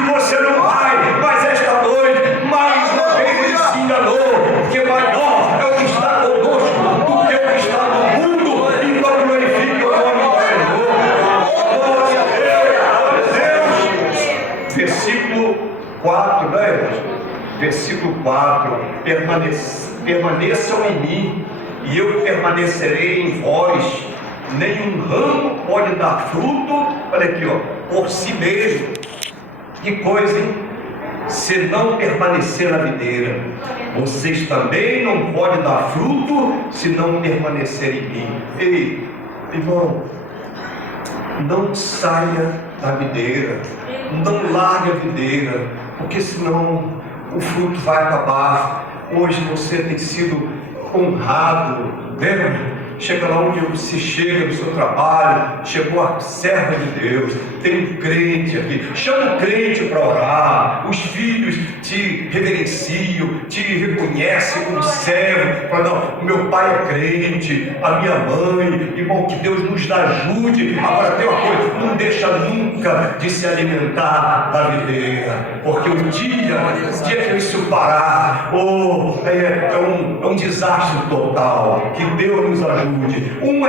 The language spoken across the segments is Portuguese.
que você não vai, mas esta noite, mais uma vez ele se enganou, porque maior é o que está conosco do que o que está no mundo. Então glorifique o nome do Senhor. Glória a Deus. Versículo 4, né? Versículo 4: permaneçam em mim, e eu permanecerei em vós. Nenhum ramo pode dar fruto, olha aqui, ó, por si mesmo. Que coisa, hein? Se não permanecer na videira, vocês também não podem dar fruto se não permanecer em mim. Ei, irmão, não saia da videira, não largue a videira, porque senão o fruto vai acabar. Hoje você tem sido honrado, né? Chega lá onde você chega no seu trabalho, chegou a serva de Deus, tem um crente aqui, chama o crente para orar, os filhos te reverenciam, te reconhecem como servo, fala, não, o meu pai é crente, a minha mãe, irmão, que Deus nos ajude. Agora tem uma coisa, não deixa nunca de se alimentar da videira, porque o dia que isso parar, é um desastre total. Que Deus nos ajude. Uma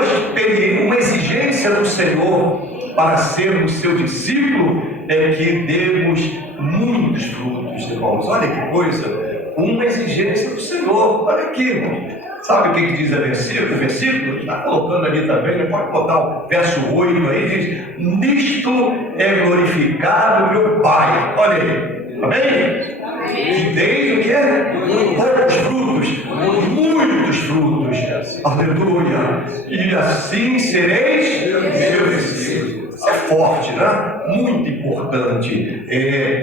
exigência do Senhor para sermos seu discípulo é que demos muitos frutos, irmãos. Olha que coisa, uma exigência do Senhor. Olha aqui, irmãos. Sabe o que diz o versículo? Está colocando ali também, né? Pode botar o verso 8 aí, diz: nisto é glorificado meu Pai. Olha aí, amém? Que deis o que é? Poucos frutos, muitos frutos, aleluia, e assim sereis meus discípulos. Isso é forte, né? Muito importante.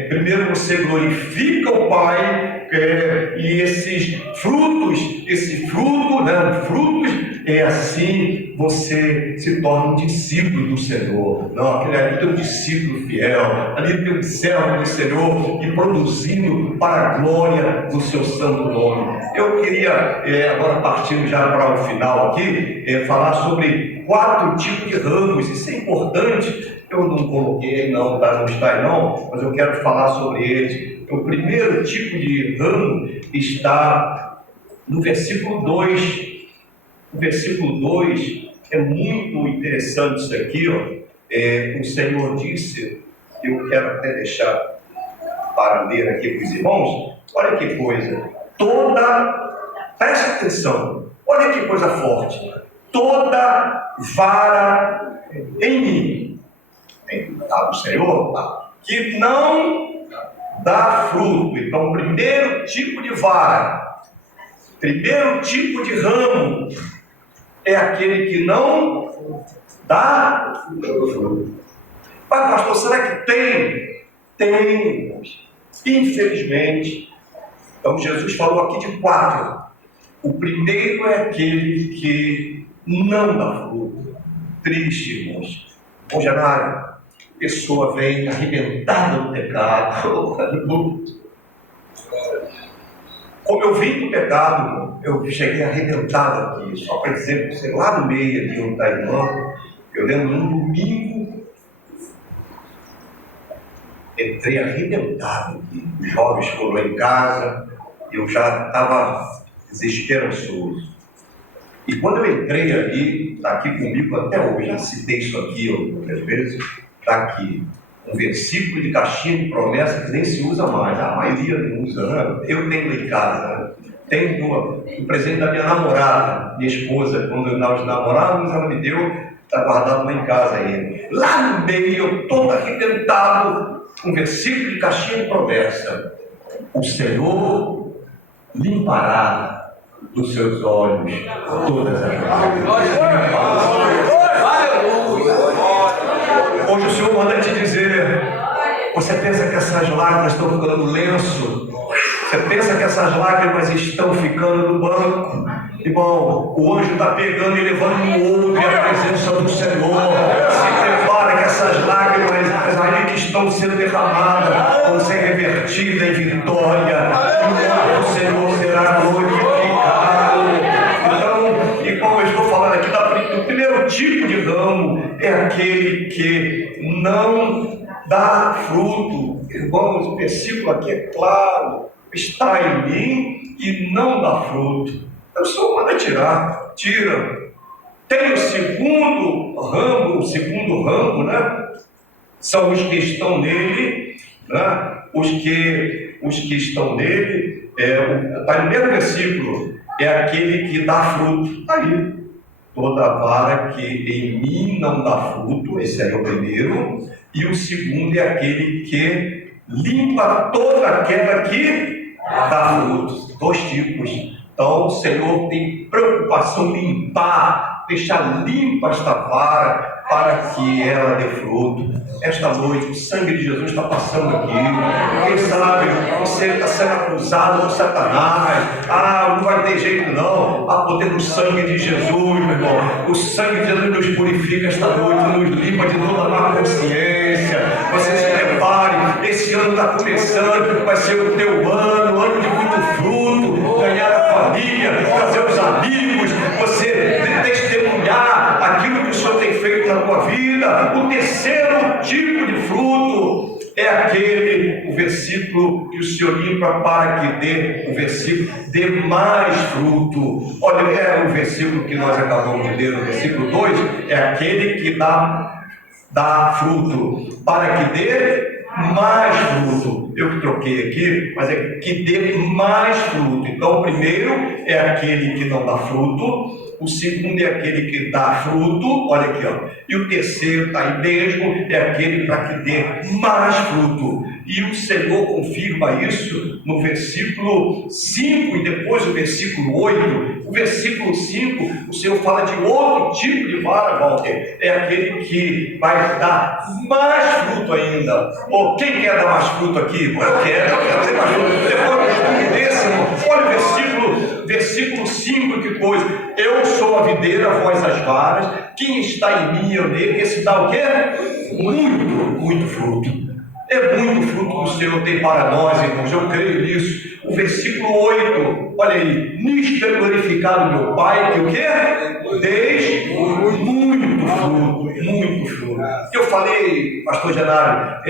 Primeiro você glorifica o Pai, e esses frutos, assim você se torna um discípulo do Senhor. Não, aquele ali tem um discípulo fiel, ali tem um servo do Senhor e produzindo para a glória do seu santo nome. Eu queria, agora partindo já para o final aqui, falar sobre 4 tipos de ramos. Isso é importante. Eu não coloquei, não, tá? Não está aí não, mas eu quero falar sobre eles. O primeiro tipo de ramo está no versículo 2. O versículo 2 é muito interessante isso aqui, ó. O Senhor disse, eu quero até deixar para ler aqui para os irmãos. Olha que coisa, preste atenção, olha que coisa forte: toda vara em mim, do Senhor, que não dá fruto. Então, primeiro tipo de vara, primeiro tipo de ramo é aquele que não dá fruto. Mas pastor, será que tem? Tem, infelizmente. Então Jesus falou aqui de 4. O primeiro é aquele que não dá fruto. Triste, irmãos. Bom, Janário, a pessoa vem arrebentada no pecado. Como eu vim do pecado, eu cheguei arrebentado aqui. Só para dizer, você lá no meio ali onde está a irmã, eu lembro num domingo, entrei arrebentado aqui. Os jovens foram lá em casa, eu já estava desesperançoso. E quando eu entrei ali, está aqui comigo até hoje, já citei isso aqui outras vezes, está aqui um versículo de caixinha de promessa que nem se usa mais, a maioria não usa, né? Eu tenho lá em casa, né? Tenho um presente da minha namorada, minha esposa, quando nós namorávamos, ela me deu, está guardado lá em casa aí. Lá no meio, eu todo arrebentado, um versículo de caixinha de promessa: o Senhor limpará dos seus olhos todas as lágrimas. Hoje o Senhor manda te dizer: você pensa que essas lágrimas estão ficando no lenço? Você pensa que essas lágrimas estão ficando no banco? Irmão, o anjo está pegando e levando um outro, e a presença do Senhor. Se prepara que essas lágrimas aí que estão sendo derramadas vão ser revertidas em vitória. E o nome do Senhor será glorificado. Então, irmão, eu estou falando aqui do primeiro tipo de ramo, é aquele que não dá fruto. Irmãos, o versículo aqui é claro: está em mim e não dá fruto. Então, só manda tirar, tira. Tem o segundo ramo, né? São os que estão nele, né? Os que estão nele, está no mesmo versículo, é aquele que dá fruto. Aí, toda vara que em mim não dá fruto, esse aí é o primeiro, e o segundo é aquele que limpa toda aquela que dá fruto. Dois tipos. Então, o Senhor tem preocupação em limpar, deixar limpa esta vara, para que ela dê fruto. Esta noite, o sangue de Jesus está passando aqui. Quem sabe você está sendo acusado por Satanás. Não vai ter jeito não. Há poder do sangue de Jesus, meu irmão. O sangue de Jesus nos purifica esta noite, nos limpa de toda a má consciência. Você se prepare, esse ano está começando, vai ser o teu ano de muito fruto, ganhar a família, trazer os amigos, você testemunhar aquilo que o Senhor tem feito na tua vida. O terceiro tipo de fruto é aquele, o versículo que o Senhor limpa para que dê mais fruto. Olha, é o versículo que nós acabamos de ler, no versículo 2, é aquele que dá fruto, para que dê mais fruto. Eu que troquei aqui, mas é que dê mais fruto. Então, o primeiro é aquele que não dá fruto, o segundo é aquele que dá fruto, olha aqui, ó. E o terceiro está aí mesmo, é aquele para que dê mais fruto. E o Senhor confirma isso no versículo 5 e depois o versículo 8. O versículo 5, o Senhor fala de outro tipo de vara, Walter. É aquele que vai dar mais fruto ainda. Quem quer dar mais fruto aqui? Eu quero ter mais fruto. Depois do estudo desse, olha o versículo 5, que coisa. Eu sou a videira, vós as varas. Quem está em mim, eu nele. Esse dá o quê? Muito fruto. É muito fruto que o Senhor tem para nós, irmãos. Eu creio nisso. O versículo 8, olha aí: nisto é glorificado meu Pai, que o quê? Desde muito fruto. Eu falei, pastor Genário,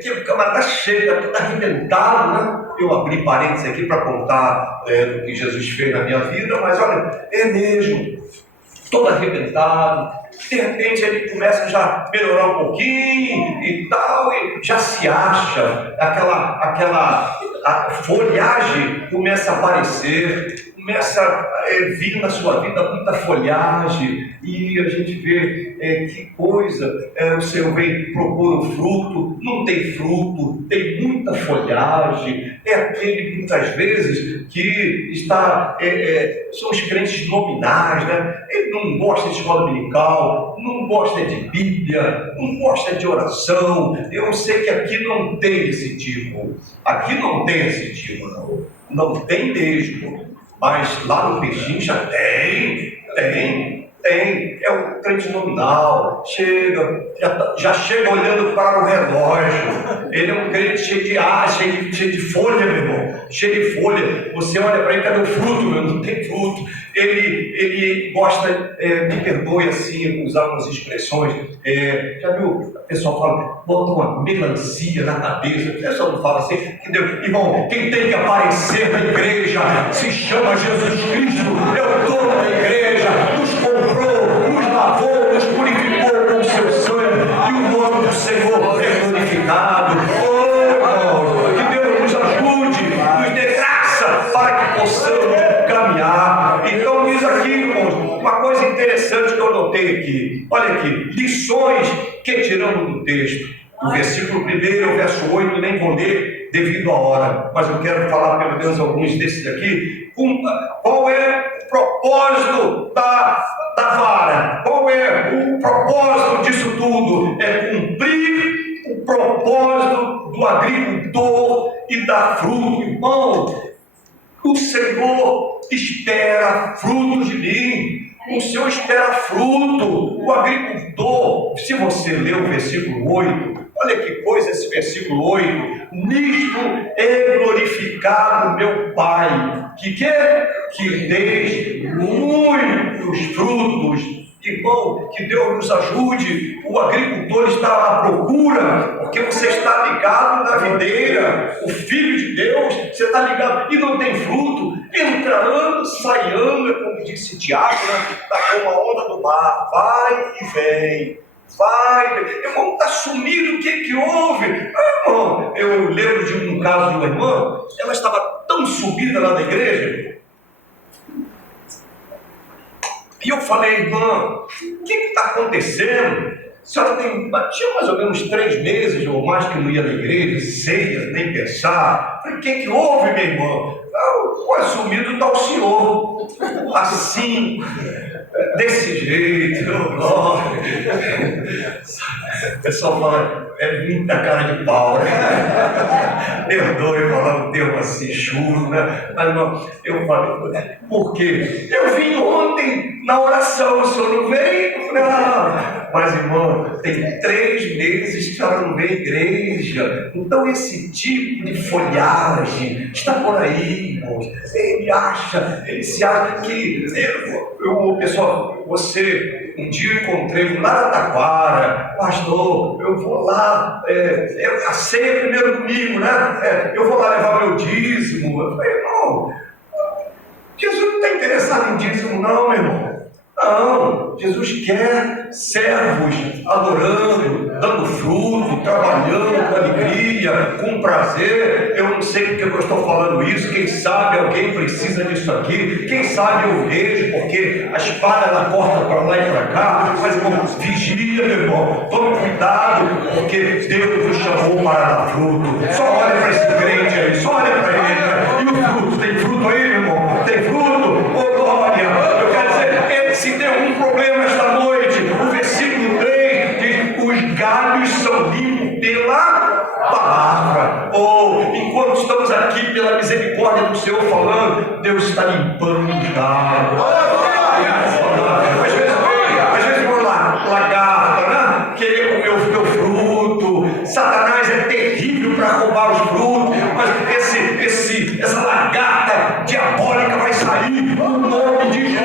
que o camarada chega, está arrebentado, né? Eu abri parênteses aqui para contar do que Jesus fez na minha vida, mas olha, é mesmo, todo arrebentado. De repente ele começa já a melhorar um pouquinho e tal, e já se acha, a folhagem começa a aparecer, começa a vir na sua vida muita folhagem, e a gente vê que coisa, o Senhor vem propor um fruto, não tem fruto, tem muita folhagem. É aquele, muitas vezes, que está, são os crentes nominais, né? Ele não gosta de escola dominical, não gosta de Bíblia, não gosta de oração. Eu sei que aqui não tem esse tipo, não tem mesmo, mas lá no Pechincha tem, é um crente nominal, já chega olhando para o relógio. Ele é um crente cheio de folha, meu irmão, cheio de folha. Você olha para ele, cadê o fruto, meu? Não tem fruto. Ele gosta, me perdoe assim, usar umas expressões, já viu, o pessoal fala, bota uma melancia na cabeça. O pessoal não fala assim, irmão, quem tem que aparecer na igreja se chama Jesus Cristo, é o dono da igreja, nos comprou, nos lavou, nos purificou com o seu sangue, e o nome do Senhor é glorificado. Irmão, que Deus nos ajude, nos dê graça para que possamos caminhar. Então diz aqui, irmãos, uma coisa interessante que eu notei aqui, olha aqui, lições que tiramos do texto. O versículo 1, o verso 8, nem vou ler devido à hora, mas eu quero falar pelo menos alguns desses aqui. Qual é o propósito da vara? Qual é o propósito disso tudo? É cumprir o propósito do agricultor e dar fruto. Irmão, o Senhor espera frutos de mim. O Senhor espera fruto. O agricultor, se você ler o versículo 8, olha que coisa esse versículo 8: nisto é glorificado meu Pai, que deis muitos frutos, Irmão, que Deus nos ajude. O agricultor está à procura, porque você está ligado na videira. O Filho de Deus, você está ligado e não tem fruto. Entra ano, sai ano, é como disse Tiago, né? Está como a onda do mar, vai e vem. Vai, irmão, está sumido, o que houve? Irmão, eu lembro de um caso de uma irmã, ela estava tão sumida lá na igreja, e eu falei, irmã, o que está acontecendo? A senhora tinha mais ou menos 3 meses ou mais que não ia na igreja, ceia, nem pensar. Falei, o que houve, minha irmã? Sumido está o senhor, assim, desse jeito. O pessoal fala, é muita cara de pau, né? Perdoe falar um termo assim, churro, né? Mas não, eu falei, por quê? Eu vim ontem na oração, o senhor não veio? Não. Mas, irmão, tem 3 meses que a senhora não vê igreja. Então, esse tipo de folhagem está por aí, irmãos. Ele se acha que... pessoal, um dia eu encontrei lá na Taquara, pastor, eu vou lá, a ceia é primeiro domingo, né? Eu vou lá levar meu dízimo. Eu falei, irmão, Jesus não está interessado em dízimo não, meu irmão. Não, Jesus quer servos adorando, dando fruto, trabalhando com alegria, com prazer. Eu não sei porque eu estou falando isso. Quem sabe alguém precisa disso aqui. Quem sabe eu vejo, porque a espada ela corta para lá e para cá. Mas, irmão, vigia, meu irmão. Tome cuidado, porque Deus nos chamou para dar fruto. Só olha para esse crente aí, só olha para ele. Né? E o fruto, tem fruto aí, meu irmão? Tem fruto? Ô, glória! Eu quero dizer, se tem algum problema esta noite, o versículo 3 diz: os galhos são limpos pela palavra. Ou, enquanto estamos aqui pela misericórdia do Senhor falando, Deus está limpando os galhos. Às vezes vamos lá, lagarta, né? Querer comer o teu fruto. Satanás é terrível para roubar os frutos, mas essa lagarta diabólica vai sair no nome de Jesus.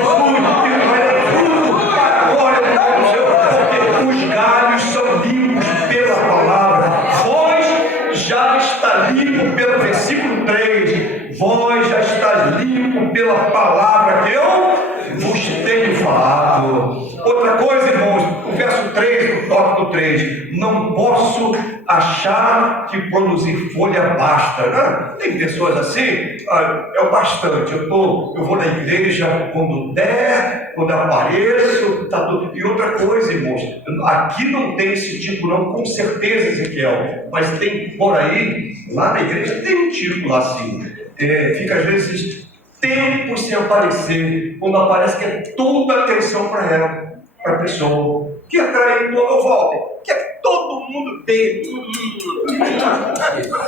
Pelo versículo 3, vós já estáis limpo pela palavra que eu vos tenho falado. Outra coisa, irmãos, o verso 3, o tópico 3, não posso achar que produzir folha basta, né? Tem pessoas assim, é o bastante, eu vou na igreja quando der, quando apareço, tá tudo. E outra coisa, irmãos, aqui não tem esse tipo não, com certeza, Ezequiel, mas tem por aí, lá na igreja tem um tipo lá assim, fica às vezes tempos sem aparecer, quando aparece que é toda atenção para ela, para a pessoa, que atrai todo volta, que todo mundo tem,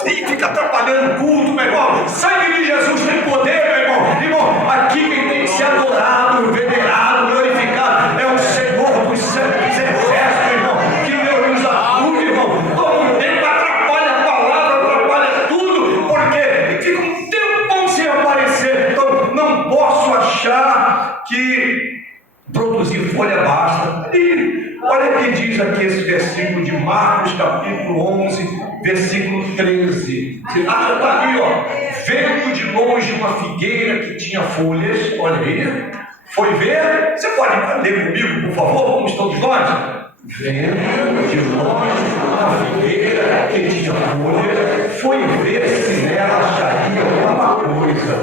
e fica atrapalhando o culto, meu irmão. Sangue de Jesus tem poder, meu irmão. Irmão, aqui quem tem que ser adorado, venerado, glorificado é o Senhor dos exércitos, irmão. Que Deus nos ajude, irmão. Todo tempo atrapalha a palavra, atrapalha tudo, porque fica um tempão sem aparecer. Então não posso achar que produzir folha basta. E olha o que diz aqui esse versículo de Marcos, capítulo 11, versículo 13. Você acha que está ali, ó. Vendo de longe uma figueira que tinha folhas, olha aí. Foi ver? Você pode ler comigo, por favor? Vamos todos nós? Vendo de longe uma figueira que tinha folhas, foi ver se nela acharia alguma coisa.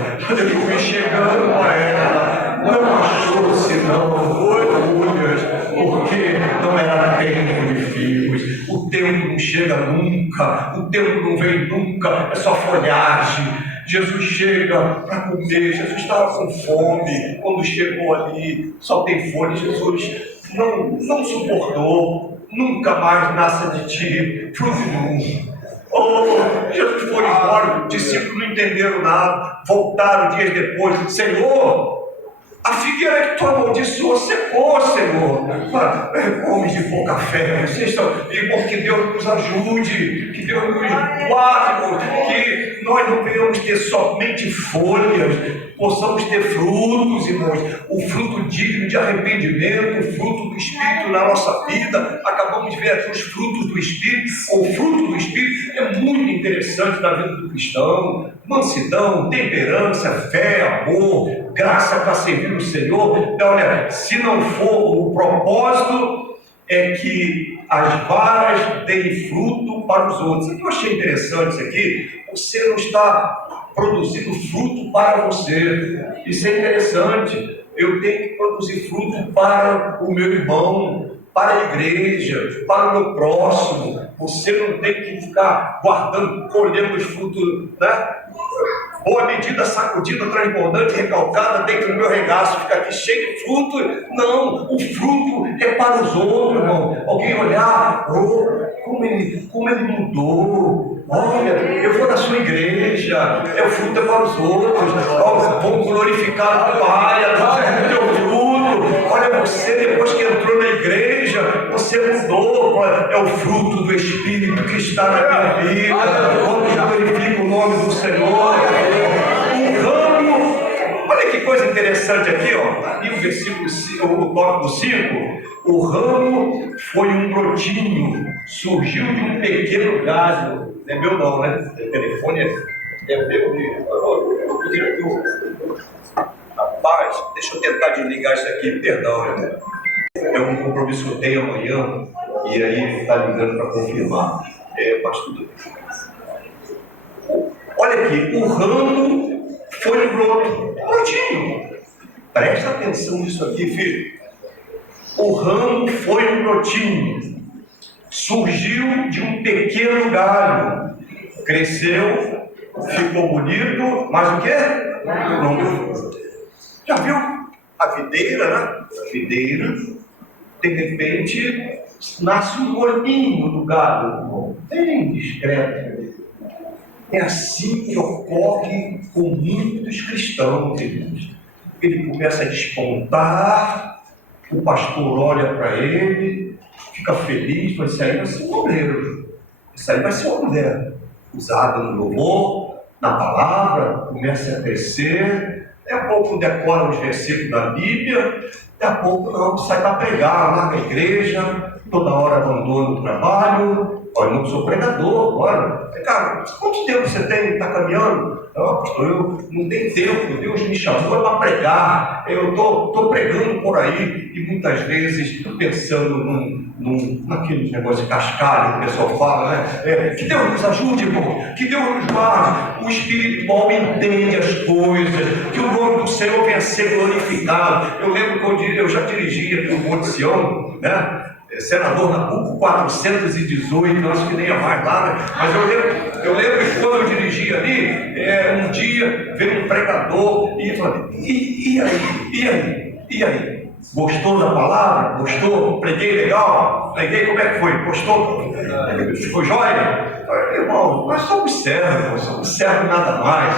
Ele foi chegando para ela, não achou senão folhas, porque não era tempo de figos. O tempo não chega nunca, o tempo não vem nunca, é só folhagem. Jesus chega para comer, Jesus estava com fome, quando chegou ali, só tem folha. Jesus não suportou, nunca mais nasce de ti fruto nenhum. Oh, Jesus foi embora, os discípulos não entenderam nada, voltaram dias depois. Senhor, A figueira que tu amaldiçoou secou, Senhor. Homens de pouca fé, irmão, que Deus nos ajude, que Deus nos guarde, irmão, que nós não venhamos ter somente folhas, possamos ter frutos, irmãos, o fruto digno de arrependimento, o fruto do Espírito na nossa vida. Acabamos de ver aqui os frutos do Espírito. O fruto do Espírito é muito interessante na vida do cristão: mansidão, temperança, fé, amor, graça para servir o Senhor. Então, olha, se não for o propósito, é que as varas deem fruto para os outros. O que eu achei interessante isso aqui: você não está produzindo fruto para você. Isso é interessante. Eu tenho que produzir fruto para o meu irmão, para a igreja, para o meu próximo. Você não tem que ficar guardando, colhendo os frutos, né? Boa medida, sacudida, transbordante, recalcada, dentro do meu regaço, fica aqui cheio de fruto. Não, o fruto é para os outros, irmão. Alguém olhar, como ele mudou. Olha, eu vou na sua igreja, o fruto é para os outros. Vamos glorificar o Pai através do teu fruto. Olha, você depois que entrou na igreja, você mudou. É o fruto do Espírito que está na minha vida. Vamos glorificar o nome do Senhor. O ramo, olha que coisa interessante aqui, ó. E o versículo 5, o tópico 5: o ramo foi um brotinho, surgiu de um pequeno galho. Não é meu não, né? O telefone é meu mesmo. Rapaz, deixa eu tentar desligar isso aqui, perdão, irmão. É um compromisso que eu tenho amanhã, e aí ele está ligando para confirmar. Mas tudo bem. Olha aqui, o ramo foi um brotinho. Presta atenção nisso aqui, filho. O ramo foi um brotinho, surgiu de um pequeno galho, cresceu, ficou bonito, mas o quê? Não deu fruto. Já viu a videira, né? A videira, de repente, nasce um olhinho do galho, bem discreto. É assim que ocorre com muitos cristãos, irmãos. Ele começa a despontar, o pastor olha para ele, fica feliz, mas isso aí vai ser um obreiro, isso aí vai ser uma mulher usada no louvor, na palavra, começa a crescer. Daqui a pouco decora os versículos da Bíblia, daqui a pouco não, sai para pregar, larga a igreja, toda hora abandona o trabalho. Olha, eu não sou pregador agora. Cara, quanto tempo você tem? Está caminhando? Não, pastor, eu não tenho tempo. Deus me chamou para pregar. Eu estou pregando por aí, e muitas vezes pensando naquele negócio de cascalho que o pessoal fala, né? Que Deus nos ajude, irmão. Que Deus nos guarde. O espiritual entende as coisas. Que o nome do Senhor venha a ser glorificado. Eu lembro quando eu já dirigia para o Monte Sião, né? Senador Nabuco 418, acho que nem é mais lá, né? Mas eu lembro que quando eu dirigia ali, um dia veio um pregador e falou: e aí? Gostou da palavra? Gostou? Preguei legal? Preguei, como é que foi? Gostou? Ficou jóia? Irmão, nós somos servos nada mais.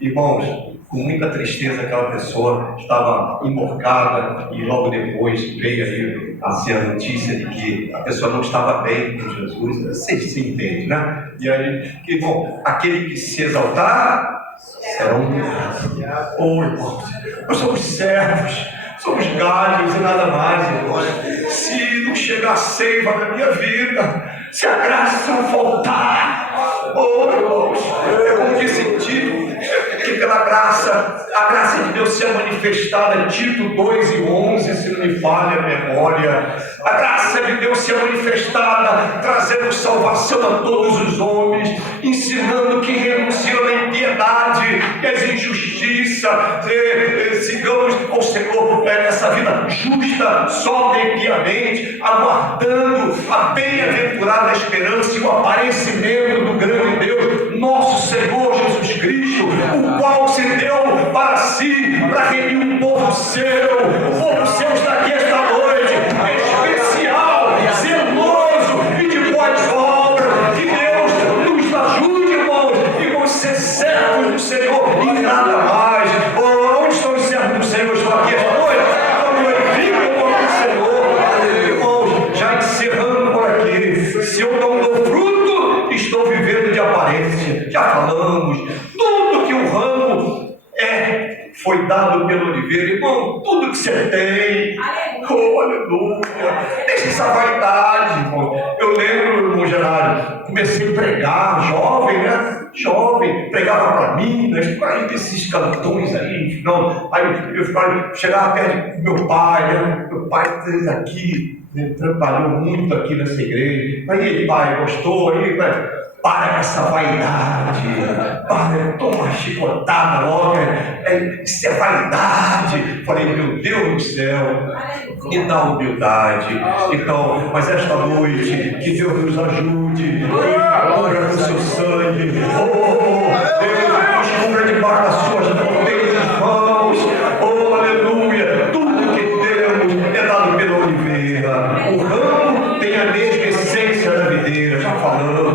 Irmãos, com muita tristeza, aquela pessoa estava emborcada, e logo depois veio aí assim, a notícia de que a pessoa não estava bem com Jesus. Vocês se entendem, né? E aí, irmão, aquele que se exaltar será humilhado. Irmãos, nós somos servos, somos galhos e nada mais, irmãos. Se não chegar a seiva na minha vida, se a graça não faltar, irmãos, é como disse Tito, que pela graça, a graça de Deus seja manifestada, Tito 2:11, se não me falha a memória. A graça de Deus seja manifestada, trazendo salvação a todos os homens, ensinando que renunciando à impiedade e às injustiças, sigamos ao Senhor nessa vida justa, sóbria e piamente, aguardando a bem-aventurada esperança e o aparecimento do grande Deus, nosso Senhor Jesus Cristo, o qual se deu para si, para remir um povo seu. O povo seu está aqui esta noite, especial, zeloso e de boas obras. Que Deus nos ajude, irmãos, e vamos ser servos do Senhor e nada mais. Onde estão os servos do Senhor? Eu estou aqui esta aparência, já falamos, tudo que o ramo foi dado pelo oliveira, irmão, tudo que você tem, oh, aleluia, deixa essa vaidade, irmão. Eu lembro, irmão Gerardo, comecei a pregar, jovem, né? Jovem, pregava para Minas, aí desses cantões aí, não, aí eu chegava perto do meu pai, né? Meu pai aqui, ele trabalhou muito aqui nessa igreja, aí ele, pai, gostou, aí, para com essa vaidade, para, toma uma chicotada logo, isso é vaidade. Falei, meu Deus do céu, me dá humildade. Então, mas esta noite, que Deus nos ajude, cubra com seu sangue, Deus nos cubra debaixo das suas potentes mãos, aleluia, tudo que temos é dado pela oliveira, o ramo tem a mesma essência da videira, já falamos.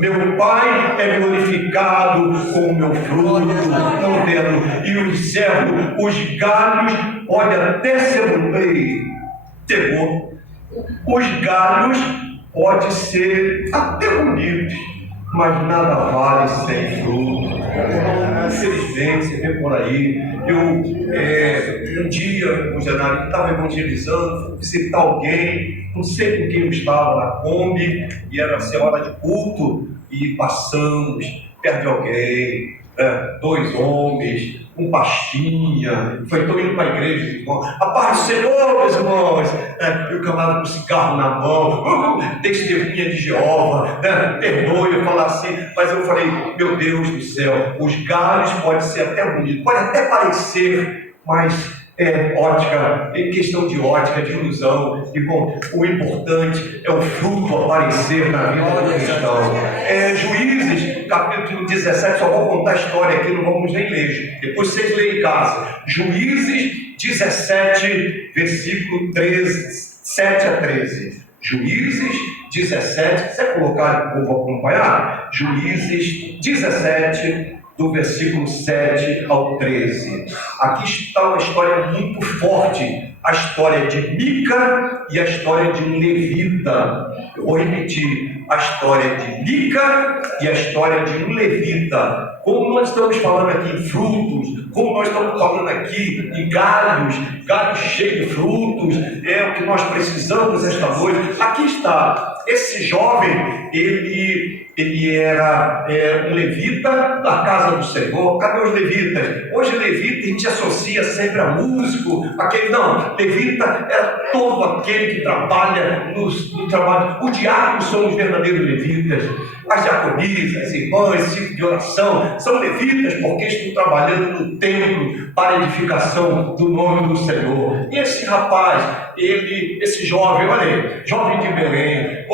Meu Pai é glorificado com o meu fruto, não tendo, e os servos, os galhos, pode até ser temor. Os galhos pode ser até bonitos, mas nada vale sem fruto. Infelizmente, você vê por aí, um dia, o Genário estava evangelizando, fui visitar alguém, não sei com quem eu estava na Kombi, e era assim, hora de culto, e passamos perto de alguém, 2 homens, com pastinha, estou indo para a igreja, irmão, a paz do Senhor, meus irmãos, e o camarada com cigarro na mão, testemunha de Jeová, perdoe eu falar assim, mas eu falei, meu Deus do céu, os galhos podem ser até bonitos, pode até parecer, mas ótica, em questão de ótica, de ilusão, irmão, o importante é o fruto aparecer na vida do cristão. Juízes, capítulo 17, só vou contar a história aqui, não vamos nem ler, depois vocês leem em casa. Juízes 17, versículo 7 a 13. Juízes 17, se você colocar o povo acompanhar, Juízes 17, do versículo 7 ao 13. Aqui está uma história muito forte, a história de Mica e a história de um levita. Eu vou repetir, a história de Mica e a história de um levita. Como nós estamos falando aqui em frutos, como nós estamos falando aqui em galhos cheios de frutos, é o que nós precisamos esta noite. Aqui está, esse jovem, ele era um levita da casa do Senhor. Cadê os levitas? Hoje levita a gente associa sempre a músico, levita era todo aquele que trabalha no trabalho. Os diáconos são os verdadeiros levitas, as diaconisas, as irmãs, esse tipo de oração, são levitas porque estão trabalhando no templo para a edificação do nome do Senhor. E esse rapaz, esse jovem, olha aí, jovem de Belém,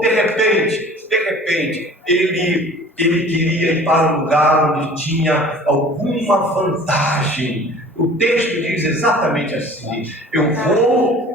de repente, ele queria ir para um lugar onde tinha alguma vantagem. O texto diz exatamente assim: eu vou